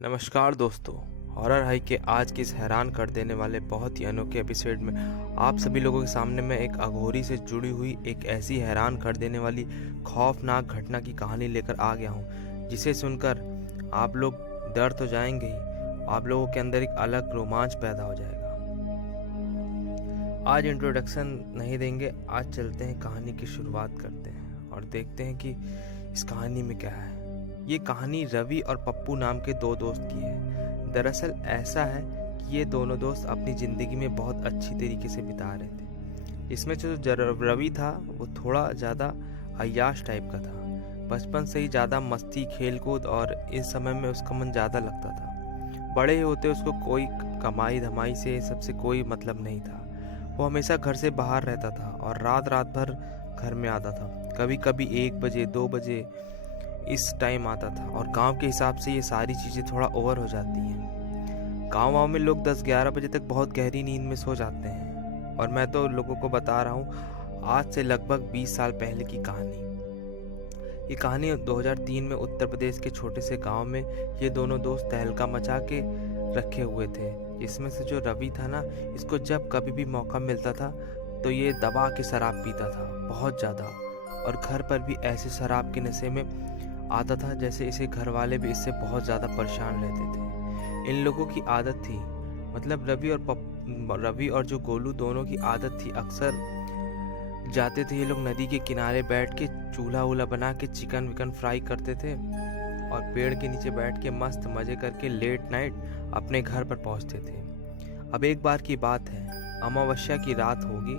नमस्कार दोस्तों। Horror high के आज के इस हैरान कर देने वाले बहुत ही अनोखे एपिसोड में आप सभी लोगों के सामने मैं एक अघोरी से जुड़ी हुई एक ऐसी हैरान कर देने वाली खौफनाक घटना की कहानी लेकर आ गया हूँ, जिसे सुनकर आप लोग डर तो जाएंगे ही, आप लोगों के अंदर एक अलग रोमांच पैदा हो जाएगा। आज इंट्रोडक्शन नहीं देंगे, आज चलते हैं कहानी की शुरुआत करते हैं और देखते हैं कि इस कहानी में क्या है। ये कहानी रवि और पप्पू नाम के दो दोस्त की है। दरअसल ऐसा है कि ये दोनों दोस्त अपनी ज़िंदगी में बहुत अच्छी तरीके से बिता रहे थे। इसमें जो रवि था वो थोड़ा ज़्यादा अय्याश टाइप का था। बचपन से ही ज़्यादा मस्ती खेल कूद और इस समय में उसका मन ज़्यादा लगता था। बड़े ही होते उसको कोई कमाई धमाई से सबसे कोई मतलब नहीं था। वो हमेशा घर से बाहर रहता था और रात रात भर घर में आता था। कभी कभी 1 बजे 2 बजे इस टाइम आता था और गांव के हिसाब से ये सारी चीज़ें थोड़ा ओवर हो जाती हैं। गांव में लोग 10-11 बजे तक बहुत गहरी नींद में सो जाते हैं और मैं तो लोगों को बता रहा हूँ आज से लगभग 20 साल पहले की कहानी। ये कहानी 2003 में उत्तर प्रदेश के छोटे से गांव में ये दोनों दोस्त तहलका मचा के रखे हुए थे। इसमें से जो रवि था ना, इसको जब कभी भी मौका मिलता था तो ये दबा के शराब पीता था बहुत ज़्यादा, और घर पर भी ऐसे शराब के नशे में आता था जैसे इसे घर वाले भी इससे बहुत ज़्यादा परेशान रहते थे। इन लोगों की आदत थी, मतलब रवि और जो गोलू दोनों की आदत थी, अक्सर जाते थे ये लोग नदी के किनारे बैठ के चूल्हा वूल्हा बना के चिकन विकन फ्राई करते थे और पेड़ के नीचे बैठ के मस्त मज़े करके लेट नाइट अपने घर पर पहुंचते थे। अब एक बार की बात है, अमावस्या की रात होगी।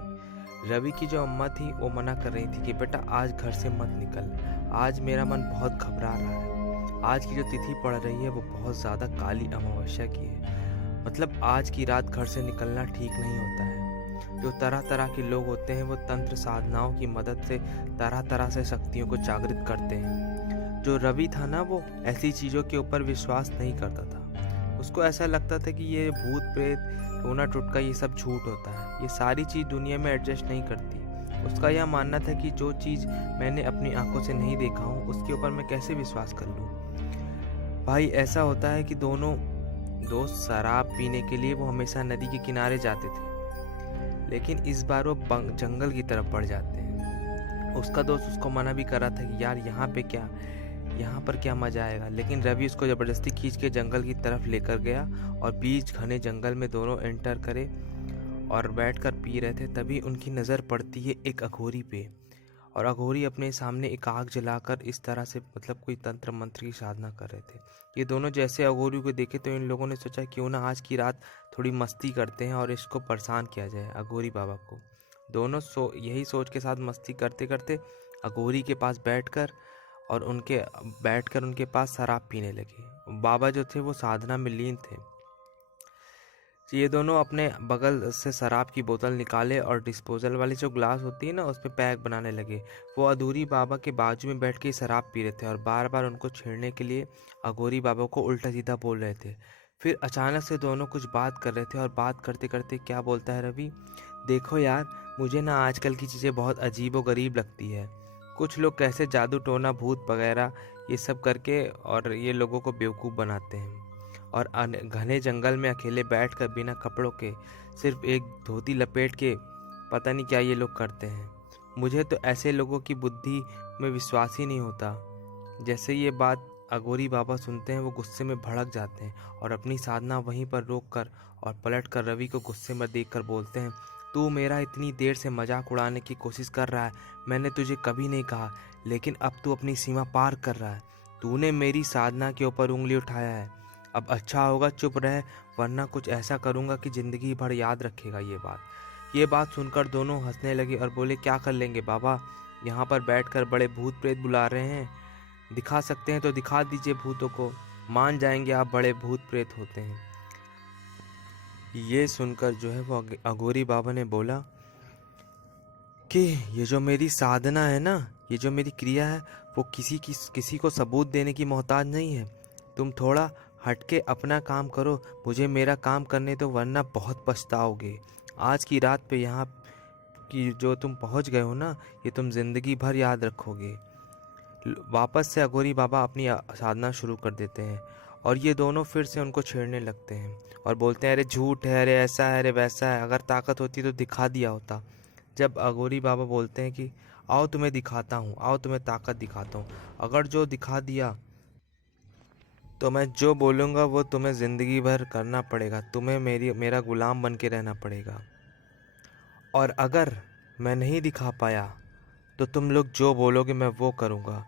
रवि की जो अम्मा थी वो मना कर रही थी कि बेटा आज घर से मत निकल, आज मेरा मन बहुत घबरा रहा है। आज की जो तिथि पड़ रही है वो बहुत ज़्यादा काली अमावस्या की है, मतलब आज की रात घर से निकलना ठीक नहीं होता है। जो तरह तरह के लोग होते हैं वो तंत्र साधनाओं की मदद से तरह तरह से शक्तियों को जागृत करते हैं। जो रवि था ना, वो ऐसी चीज़ों के ऊपर विश्वास नहीं करता था। उसको ऐसा लगता था कि ये भूत प्रेत टोना टुटका ये सब झूठ होता है, ये सारी चीज़ दुनिया में एडजस्ट नहीं करती। उसका यह मानना था कि जो चीज़ मैंने अपनी आंखों से नहीं देखा हूँ उसके ऊपर मैं कैसे विश्वास कर लूँ। भाई ऐसा होता है कि दोनों दोस्त शराब पीने के लिए वो हमेशा नदी के किनारे जाते थे, लेकिन इस बार वो जंगल की तरफ बढ़ जाते हैं। उसका दोस्त उसको मना भी कर रहा था कि यार यहाँ पर क्या मज़ा आएगा, लेकिन रवि उसको ज़बरदस्ती खींच के जंगल की तरफ लेकर गया और बीच घने जंगल में दोनों एंटर करे और बैठकर पी रहे थे। तभी उनकी नज़र पड़ती है एक अघोरी पे, और अघोरी अपने सामने एक आग जलाकर इस तरह से मतलब कोई तंत्र मंत्र की साधना कर रहे थे। ये दोनों जैसे अघोरी को देखे तो इन लोगों ने सोचा क्यों ना आज की रात थोड़ी मस्ती करते हैं और इसको परेशान किया जाए, अघोरी बाबा को। दोनों यही सोच के साथ मस्ती करते करते अघोरी के पास बैठकर उनके पास शराब पीने लगे। बाबा जो थे वो साधना में लीन थे। ये दोनों अपने बगल से शराब की बोतल निकाले और डिस्पोजल वाली जो ग्लास होती है ना, उस पर पैक बनाने लगे। वो अधूरी बाबा के बाजू में बैठ के शराब पी रहे थे और बार बार उनको छेड़ने के लिए अघोरी बाबा को उल्टा सीधा बोल रहे थे। फिर अचानक से दोनों कुछ बात कर रहे थे और बात करते करते क्या बोलता है रवि, देखो यार, मुझे ना आजकल की चीज़ें बहुत अजीब व गरीब लगती है। कुछ लोग कैसे जादू टोना भूत वगैरह ये सब करके और ये लोगों को बेवकूफ़ बनाते हैं, और घने जंगल में अकेले बैठकर बिना कपड़ों के सिर्फ एक धोती लपेट के पता नहीं क्या ये लोग करते हैं। मुझे तो ऐसे लोगों की बुद्धि में विश्वास ही नहीं होता। जैसे ये बात अघोरी बाबा सुनते हैं वो गुस्से में भड़क जाते हैं और अपनी साधना वहीं पर रोक कर और पलट कर रवि को गुस्से में देख कर बोलते हैं, तू मेरा इतनी देर से मजाक उड़ाने की कोशिश कर रहा है। मैंने तुझे कभी नहीं कहा, लेकिन अब तू अपनी सीमा पार कर रहा है। तूने मेरी साधना के ऊपर उंगली उठाया है। अब अच्छा होगा चुप रहे, वरना कुछ ऐसा करूँगा कि ज़िंदगी भर याद रखेगा ये बात सुनकर दोनों हंसने लगे और बोले, क्या कर लेंगे बाबा, यहाँ पर बैठकर बड़े भूत प्रेत बुला रहे हैं। दिखा सकते हैं तो दिखा दीजिए भूतों को, मान जाएंगे आप बड़े भूत प्रेत होते हैं। ये सुनकर जो है वो अघोरी बाबा ने बोला कि ये जो मेरी साधना है ना, ये जो मेरी क्रिया है, वो किसी को सबूत देने की मोहताज नहीं है। तुम थोड़ा हटके अपना काम करो, मुझे मेरा काम करने दो, वरना बहुत पछताओगे। आज की रात पे यहाँ की जो तुम पहुँच गए हो ना, ये तुम जिंदगी भर याद रखोगे। वापस से अघोरी बाबा अपनी साधना शुरू कर देते हैं और ये दोनों फिर से उनको छेड़ने लगते हैं और बोलते हैं, अरे झूठ है, अरे ऐसा है, अरे वैसा है, अगर ताकत होती तो दिखा दिया होता। जब अघोरी बाबा बोलते हैं कि आओ तुम्हें दिखाता हूँ, आओ तुम्हें ताकत दिखाता हूँ, अगर जो दिखा दिया तो मैं जो बोलूँगा वो तुम्हें ज़िंदगी भर करना पड़ेगा, तुम्हें मेरा गुलाम बन के रहना पड़ेगा। और अगर मैं नहीं दिखा पाया तो तुम लोग जो बोलोगे मैं वो करूँगा,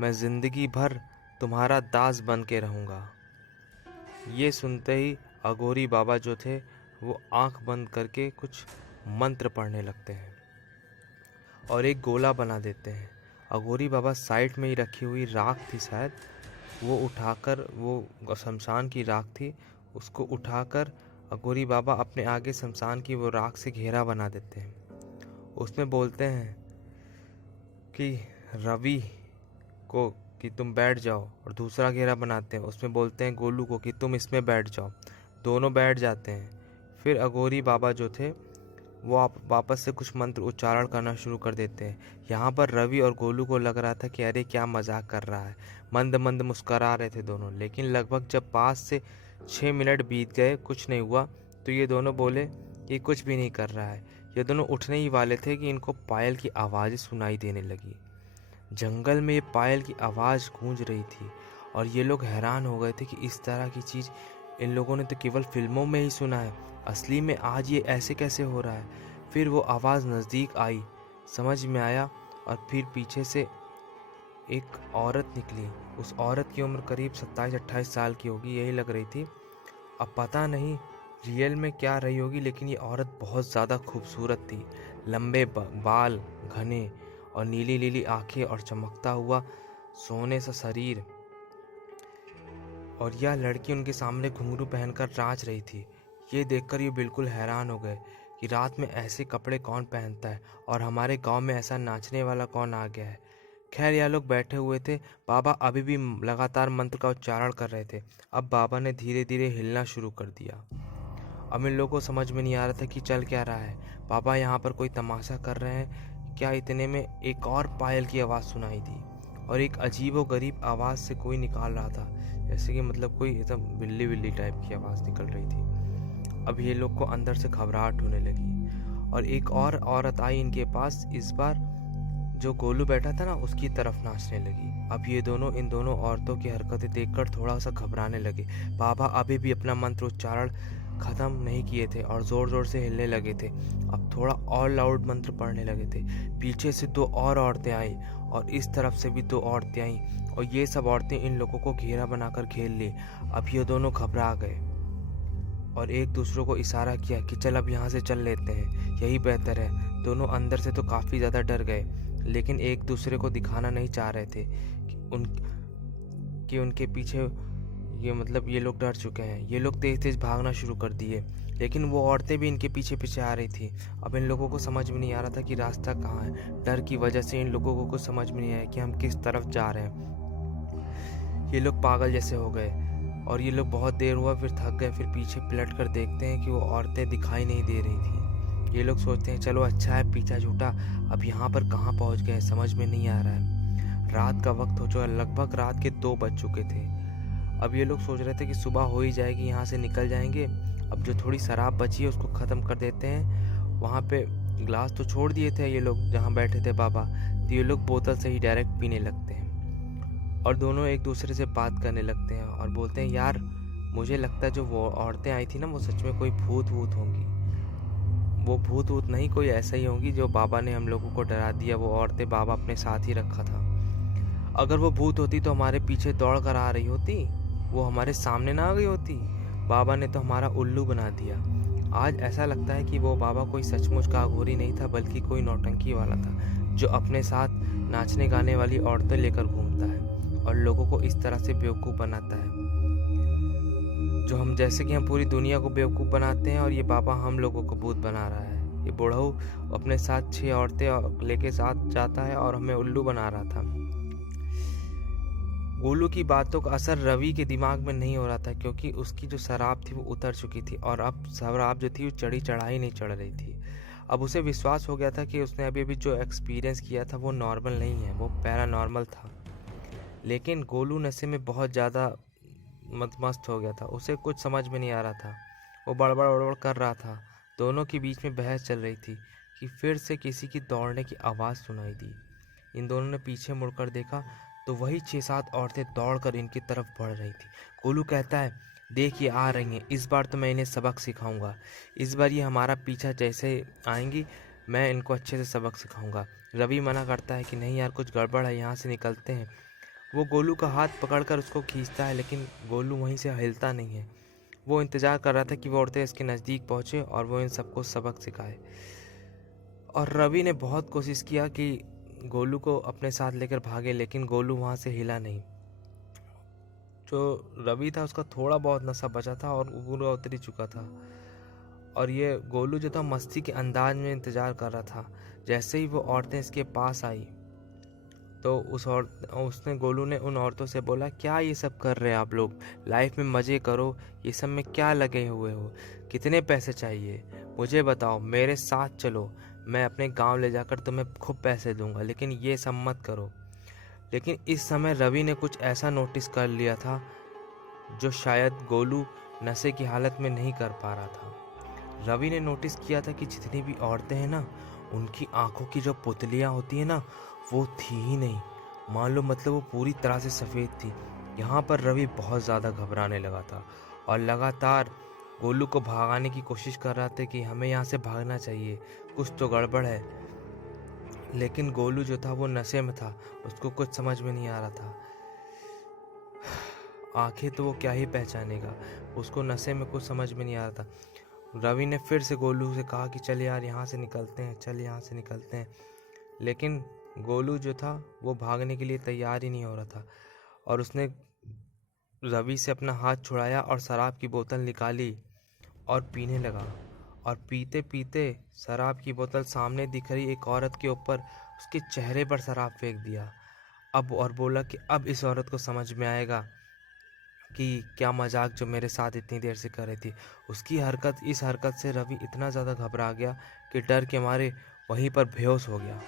मैं ज़िंदगी भर तुम्हारा दास बन के रहूँगा। ये सुनते ही अघोरी बाबा जो थे वो आंख बंद करके कुछ मंत्र पढ़ने लगते हैं और एक गोला बना देते हैं। अघोरी बाबा साइड में ही रखी हुई राख थी शायद, वो उठाकर, वो शमशान की राख थी, उसको उठाकर अघोरी बाबा अपने आगे शमशान की वो राख से घेरा बना देते हैं। उसमें बोलते हैं कि रवि को कि तुम बैठ जाओ, और दूसरा घेरा बनाते हैं, उसमें बोलते हैं गोलू को कि तुम इसमें बैठ जाओ। दोनों बैठ जाते हैं। फिर अघोरी बाबा जो थे वो वापस से कुछ मंत्र उच्चारण करना शुरू कर देते हैं। यहाँ पर रवि और गोलू को लग रहा था कि अरे क्या मजाक कर रहा है, मंद मंद मुस्करा रहे थे दोनों। लेकिन लगभग जब 5 से 6 मिनट बीत गए, कुछ नहीं हुआ, तो ये दोनों बोले ये कुछ भी नहीं कर रहा है। ये दोनों उठने ही वाले थे कि इनको पायल की आवाज़ें सुनाई देने लगी। जंगल में ये पायल की आवाज़ गूंज रही थी और ये लोग हैरान हो गए थे कि इस तरह की चीज़ इन लोगों ने तो केवल फिल्मों में ही सुना है, असली में आज ये ऐसे कैसे हो रहा है। फिर वो आवाज़ नज़दीक आई, समझ में आया, और फिर पीछे से एक औरत निकली। उस औरत की उम्र करीब 27-28 साल की होगी, यही लग रही थी। अब पता नहीं रियल में क्या रही होगी, लेकिन ये औरत बहुत ज़्यादा खूबसूरत थी। लंबे बाल, घने और नीली नीली आंखें और चमकता हुआ सोने सा शरीर। और यह लड़की उनके सामने घुंघरू पहनकर नाच रही थी। ये देखकर ये बिल्कुल हैरान हो गए कि रात में ऐसे कपड़े कौन पहनता है और हमारे गांव में ऐसा नाचने वाला कौन आ गया है। खैर, यह लोग बैठे हुए थे। बाबा अभी भी लगातार मंत्र का उच्चारण कर रहे थे। अब बाबा ने धीरे धीरे हिलना शुरू कर दिया। अब इन लोगों को समझ में नहीं आ रहा था कि चल क्या रहा है। बाबा यहाँ पर कोई तमाशा कर रहे हैं क्या। इतने में एक और पायल की आवाज़ सुनाई दी और एक अजीबो गरीब आवाज़ से कोई निकाल रहा था, जैसे कि मतलब कोई एकदम बिल्ली बिल्ली टाइप की आवाज़ निकल रही थी। अब ये लोग को अंदर से घबराहट होने लगी और एक और औरत आई इनके पास। इस बार जो गोलू बैठा था ना, उसकी तरफ नाचने लगी। अब ये दोनों इन दोनों औरतों की हरकतें देखकर थोड़ा सा घबराने लगे। बाबा अभी भी अपना मंत्र उच्चारण ख़त्म नहीं किए थे और ज़ोर ज़ोर से हिलने लगे थे। अब थोड़ा और लाउड मंत्र पढ़ने लगे थे। पीछे से 2 और औरतें आई और इस तरफ से भी 2 औरतें आईं और ये सब औरतें इन लोगों को घेरा बनाकर घेर ली। अब ये दोनों घबरा गए और एक दूसरे को इशारा किया कि चल अब यहाँ से चल लेते हैं, यही बेहतर है। दोनों अंदर से तो काफ़ी ज़्यादा डर गए, लेकिन एक दूसरे को दिखाना नहीं चाह रहे थे कि उनके पीछे ये लोग डर चुके हैं। ये लोग तेज तेज भागना शुरू कर दिए, लेकिन वो औरतें भी इनके पीछे पीछे आ रही थी। अब इन लोगों को समझ में नहीं आ रहा था कि रास्ता कहाँ है। डर की वजह से इन लोगों को कुछ समझ में नहीं आया कि हम किस तरफ जा रहे हैं। ये लोग पागल जैसे हो गए और ये लोग बहुत देर हुआ, फिर थक गए। फिर पीछे पलट कर देखते हैं कि वो औरतें दिखाई नहीं दे रही थी। ये लोग सोचते हैं चलो अच्छा है पीछा छूटा, अब यहाँ पर कहाँ पहुँच गए समझ में नहीं आ रहा है। रात का वक्त हो चुका, लगभग रात के 2 बज चुके थे। अब ये लोग सोच रहे थे कि सुबह हो ही जाएगी, यहाँ से निकल जाएंगे। अब जो थोड़ी शराब बची है उसको ख़त्म कर देते हैं। वहाँ पे गिलास तो छोड़ दिए थे ये लोग जहाँ बैठे थे बाबा, तो ये लोग बोतल से ही डायरेक्ट पीने लगते हैं और दोनों एक दूसरे से बात करने लगते हैं और बोलते हैं यार मुझे लगता है जो वो औरतें आई थी ना, वो सच में कोई भूत वूत होंगी। वो भूत वूत नहीं, कोई ऐसा ही होंगी जो बाबा ने हम लोगों को डरा दिया। वो औरतें बाबा अपने साथ ही रखा था। अगर वो भूत होती तो हमारे पीछे दौड़ कर आ रही होती, वो हमारे सामने ना आ गई होती। बाबा ने तो हमारा उल्लू बना दिया। आज ऐसा लगता है कि वो बाबा कोई सचमुच का अघोरी नहीं था, बल्कि कोई नौटंकी वाला था जो अपने साथ नाचने गाने वाली औरतें लेकर घूमता है और लोगों को इस तरह से बेवकूफ़ बनाता है। जो हम जैसे कि हम पूरी दुनिया को बेवकूफ़ बनाते हैं और ये बाबा हम लोगों को भूत बना रहा है। ये बुढ़ऊ अपने साथ 6 औरतें लेके साथ जाता है और हमें उल्लू बना रहा था। गोलू की बातों का असर रवि के दिमाग में नहीं हो रहा था, क्योंकि उसकी जो शराब थी वो उतर चुकी थी और अब शराब जो थी वो चढ़ाई नहीं चढ़ रही थी। अब उसे विश्वास हो गया था कि उसने अभी जो एक्सपीरियंस किया था वो नॉर्मल नहीं है, वो पैरानॉर्मल था। लेकिन गोलू नशे में बहुत ज़्यादा मस्त हो गया था। उसे कुछ समझ में नहीं आ रहा था, वो बड़बड़ बड़बड़ कर रहा था। दोनों के बीच में बहस चल रही थी कि फिर से किसी की दौड़ने की आवाज़ सुनाई दी। इन दोनों ने पीछे मुड़कर देखा तो वही 6-7 औरतें दौड़कर इनकी तरफ बढ़ रही थी। गोलू कहता है, देख ये आ रही हैं, इस बार तो मैं इन्हें सबक सिखाऊंगा। इस बार ये हमारा पीछा जैसे आएंगी मैं इनको अच्छे से सबक सिखाऊंगा। रवि मना करता है कि नहीं यार, कुछ गड़बड़ है, यहाँ से निकलते हैं। वो गोलू का हाथ पकड़कर उसको खींचता है, लेकिन गोलू वहीं से हिलता नहीं है। वो इंतज़ार कर रहा था कि वो औरतें इसके नज़दीक पहुँचे और वो इन सबको सबक सिखाए। और रवि ने बहुत कोशिश किया कि गोलू को अपने साथ लेकर भागे, लेकिन गोलू वहाँ से हिला नहीं। जो रवि था उसका थोड़ा बहुत नशा बचा था और पूरा उतर ही चुका था। और ये गोलू जो था मस्ती के अंदाज में इंतज़ार कर रहा था। जैसे ही वो औरतें इसके पास आई तो उसने गोलू ने उन औरतों से बोला, क्या ये सब कर रहे हैं आप लोग? लाइफ में मज़े करो, ये सब में क्या लगे हुए हो? कितने पैसे चाहिए मुझे बताओ, मेरे साथ चलो, मैं अपने गांव ले जाकर तुम्हें खूब पैसे दूंगा, लेकिन ये सब मत करो। लेकिन इस समय रवि ने कुछ ऐसा नोटिस कर लिया था जो शायद गोलू नशे की हालत में नहीं कर पा रहा था। रवि ने नोटिस किया था कि जितनी भी औरतें हैं ना, उनकी आंखों की जो पुतलियां होती है ना, वो थी ही नहीं। मान लो मतलब वो पूरी तरह से सफ़ेद थी। यहाँ पर रवि बहुत ज़्यादा घबराने लगा था और लगातार गोलू को भगाने की कोशिश कर रहा था कि हमें यहाँ से भागना चाहिए, कुछ तो गड़बड़ है। लेकिन गोलू जो था वो नशे में था, उसको कुछ समझ में नहीं आ रहा था। आंखें तो वो क्या ही पहचानेगा, उसको नशे में कुछ समझ में नहीं आ रहा था। रवि ने फिर से गोलू से कहा कि चल यार यहाँ से निकलते हैं, चल यहाँ से निकलते हैं। लेकिन गोलू जो था वो भागने के लिए तैयार ही नहीं हो रहा था और उसने रवि से अपना हाथ छुड़ाया और शराब की बोतल निकाली और पीने लगा। और पीते पीते शराब की बोतल सामने दिख रही एक औरत के ऊपर उसके चेहरे पर शराब फेंक दिया। अब और बोला कि अब इस औरत को समझ में आएगा कि क्या मजाक जो मेरे साथ इतनी देर से कर रही थी। इस हरकत से रवि इतना ज़्यादा घबरा गया कि डर के मारे वहीं पर बेहोश हो गया,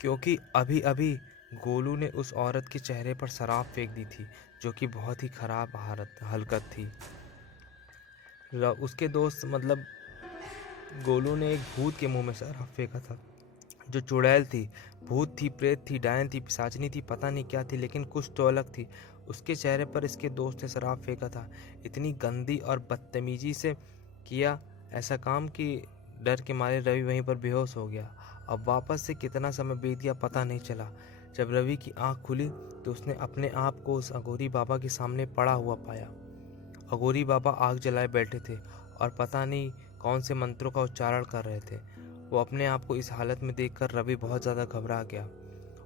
क्योंकि अभी अभी गोलू ने उस औरत के चेहरे पर शराब फेंक दी थी, जो कि बहुत ही खराब हरकत थी। उसके दोस्त मतलब गोलू ने एक भूत के मुंह में शराब फेंका था, जो चुड़ैल थी, भूत थी, प्रेत थी, डायन थी, पिशाचनी थी, पता नहीं क्या थी, लेकिन कुछ तो अलग थी। उसके चेहरे पर इसके दोस्त ने शराब फेंका था। इतनी गंदी और बदतमीजी से किया ऐसा काम कि डर के मारे रवि वहीं पर बेहोश हो गया। अब वापस से कितना समय बीत गया पता नहीं चला। जब रवि की आंख खुली तो उसने अपने आप को उस अघोरी बाबा के सामने पड़ा हुआ पाया। अघोरी बाबा आग जलाए बैठे थे और पता नहीं कौन से मंत्रों का उच्चारण कर रहे थे। वो अपने आप को इस हालत में देखकर रवि बहुत ज़्यादा घबरा गया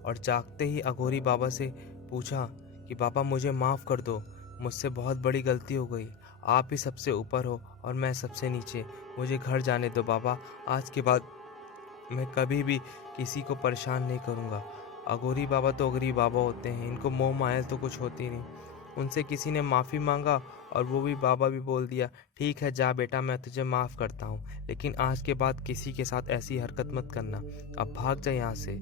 और जागते ही अघोरी बाबा से पूछा कि बाबा मुझे माफ़ कर दो, मुझसे बहुत बड़ी गलती हो गई। आप ही सबसे ऊपर हो और मैं सबसे नीचे, मुझे घर जाने दो बाबा, आज के बाद मैं कभी भी किसी को परेशान नहीं करूँगा। अघोरी बाबा तो अघोरी बाबा होते हैं, इनको मोह माया तो कुछ होती नहीं। उनसे किसी ने माफ़ी मांगा और वो भी बाबा भी बोल दिया, ठीक है जा बेटा, मैं तुझे माफ़ करता हूँ, लेकिन आज के बाद किसी के साथ ऐसी हरकत मत करना। अब भाग जा यहाँ से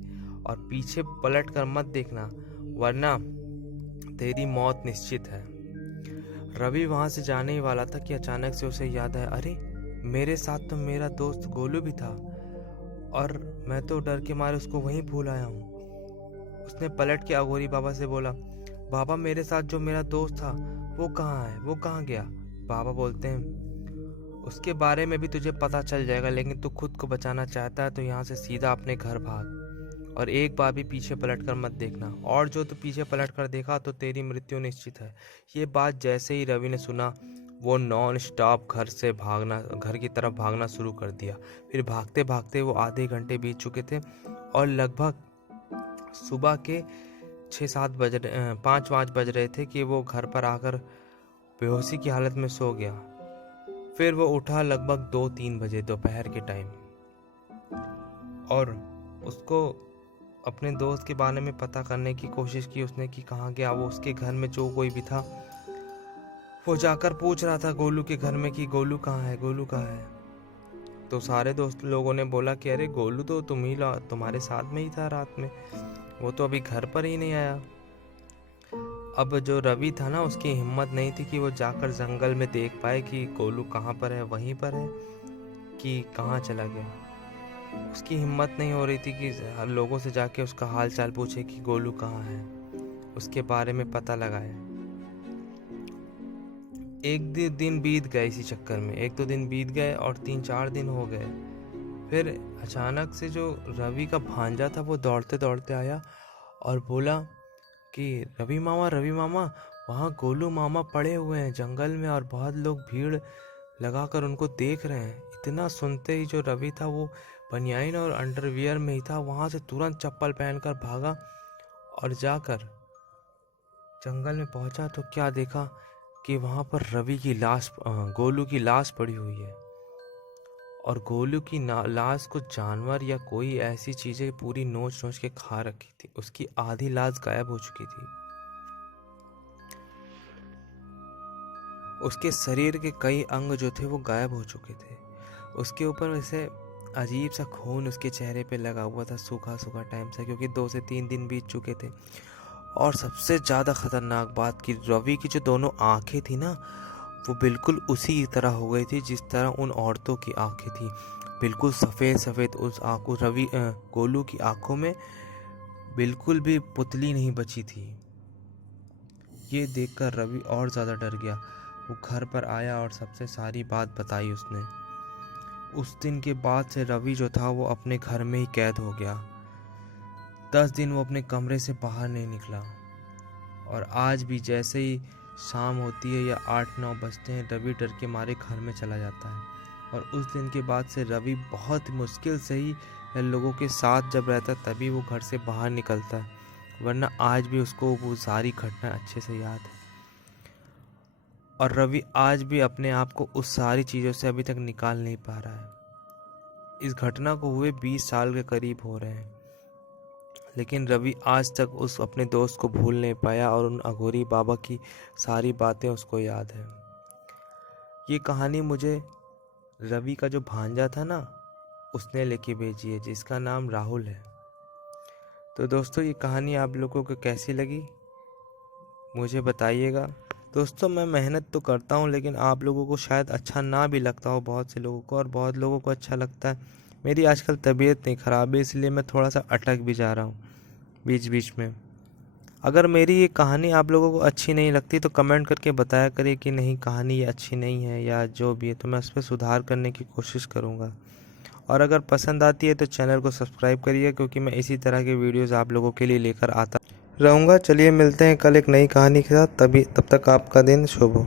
और पीछे पलट कर मत देखना, वरना तेरी मौत निश्चित है। रवि वहाँ से जाने ही वाला था कि अचानक से उसे याद आया, अरे मेरे साथ तो मेरा दोस्त गोलू भी था और मैं तो डर के मारे उसको वहीं भूल आया हूँ। उसने पलट के अघोरी बाबा से बोला, बाबा मेरे साथ जो मेरा दोस्त था वो कहाँ है, वो कहाँ गया? बाबा बोलते हैं, उसके बारे में भी तुझे पता चल जाएगा, लेकिन तू खुद को बचाना चाहता है तो यहाँ से सीधा अपने घर भाग और एक बार भी पीछे पलट कर मत देखना, और जो तू पीछे पलट कर देखा तो तेरी मृत्यु निश्चित है। ये बात जैसे ही रवि ने सुना, वो नॉन स्टॉप घर की तरफ भागना शुरू कर दिया। फिर भागते भागते वो आधे घंटे बीत चुके थे और लगभग सुबह के 5-5 बज रहे थे कि वो घर पर आकर बेहोशी की हालत में सो गया। फिर वो उठा लगभग 2-3 बजे दोपहर के टाइम और उसको अपने दोस्त के बारे में पता करने की कोशिश की उसने कि कहाँ गया वो। उसके घर में जो कोई भी था वो जाकर पूछ रहा था गोलू के घर में कि गोलू कहाँ है, गोलू कहाँ है। तो सारे दोस्त लोगों ने बोला कि अरे गोलू तो तुम्हारे साथ में ही था रात में, वो तो अभी घर पर ही नहीं आया। अब जो रवि था ना, उसकी हिम्मत नहीं थी कि वो जाकर जंगल में देख पाए कि गोलू कहाँ पर है, वहीं पर है कि कहाँ चला गया। उसकी हिम्मत नहीं हो रही थी कि लोगों से जाके उसका हाल चाल पूछे कि गोलू कहाँ है, उसके बारे में पता लगाए। एक दिन बीत गए इसी चक्कर में, 1-2 दिन बीत गए और 3-4 दिन हो गए। फिर अचानक से जो रवि का भांजा था वो दौड़ते दौड़ते आया और बोला कि रवि मामा, वहाँ गोलू मामा पड़े हुए हैं जंगल में और बहुत लोग भीड़ लगाकर उनको देख रहे हैं। इतना सुनते ही जो रवि था वो बनियाइन और अंडरवियर में ही था, वहाँ से तुरंत चप्पल पहनकर भागा और जाकर जंगल में पहुंचा तो क्या देखा कि वहाँ पर गोलू की लाश पड़ी हुई है। और गोलू की लाश को जानवर या कोई ऐसी चीजें पूरी नोच नोच के खा रखी थी। उसकी आधी लाश गायब हो चुकी थी। उसके शरीर के कई अंग जो थे वो गायब हो चुके थे। उसके ऊपर वैसे अजीब सा खून उसके चेहरे पे लगा हुआ था, सूखा सूखा टाइम से, क्योंकि 2 से 3 दिन बीत चुके थे। और सबसे ज़्यादा खतरनाक बात कि रवि की जो दोनों आंखें थी ना, वो बिल्कुल उसी तरह हो गई थी जिस तरह उन औरतों की आंखें थी, बिल्कुल सफ़ेद सफ़ेद। उस आंखों गोलू की आंखों में बिल्कुल भी पुतली नहीं बची थी। ये देखकर रवि और ज़्यादा डर गया। वो घर पर आया और सबसे सारी बात बताई उसने। उस दिन के बाद से रवि जो था वो अपने घर में ही कैद हो गया। 10 दिन वो अपने कमरे से बाहर नहीं निकला। और आज भी जैसे ही शाम होती है या 8-9 बजते हैं, रवि डर के मारे घर में चला जाता है। और उस दिन के बाद से रवि बहुत मुश्किल से ही लोगों के साथ जब रहता है तभी वो घर से बाहर निकलता है, वरना आज भी उसको वो सारी घटना अच्छे से याद है। और रवि आज भी अपने आप को उस सारी चीज़ों से अभी तक निकाल नहीं पा रहा है। इस घटना को हुए 20 साल के करीब हो रहे हैं, लेकिन रवि आज तक उस अपने दोस्त को भूल नहीं पाया और उन अघोरी बाबा की सारी बातें उसको याद है। ये कहानी मुझे रवि का जो भांजा था ना, उसने लेके भेजी है, जिसका नाम राहुल है। तो दोस्तों, ये कहानी आप लोगों को कैसी लगी मुझे बताइएगा। दोस्तों, मैं मेहनत तो करता हूँ, लेकिन आप लोगों को शायद अच्छा ना भी लगता हो, बहुत से लोगों को, और बहुत लोगों को अच्छा लगता है। मेरी आजकल तबीयत नहीं ख़राब है, इसलिए मैं थोड़ा सा अटक भी जा रहा हूँ बीच बीच में। अगर मेरी ये कहानी आप लोगों को अच्छी नहीं लगती तो कमेंट करके बताया करिए कि नहीं, कहानी ये अच्छी नहीं है या जो भी है, तो मैं उस पर सुधार करने की कोशिश करूँगा। और अगर पसंद आती है तो चैनल को सब्सक्राइब करिए, क्योंकि मैं इसी तरह के वीडियोज़ आप लोगों के लिए लेकर आता रहूँगा। चलिए मिलते हैं कल एक नई कहानी के साथ। तब तक आपका दिन शुभ हो।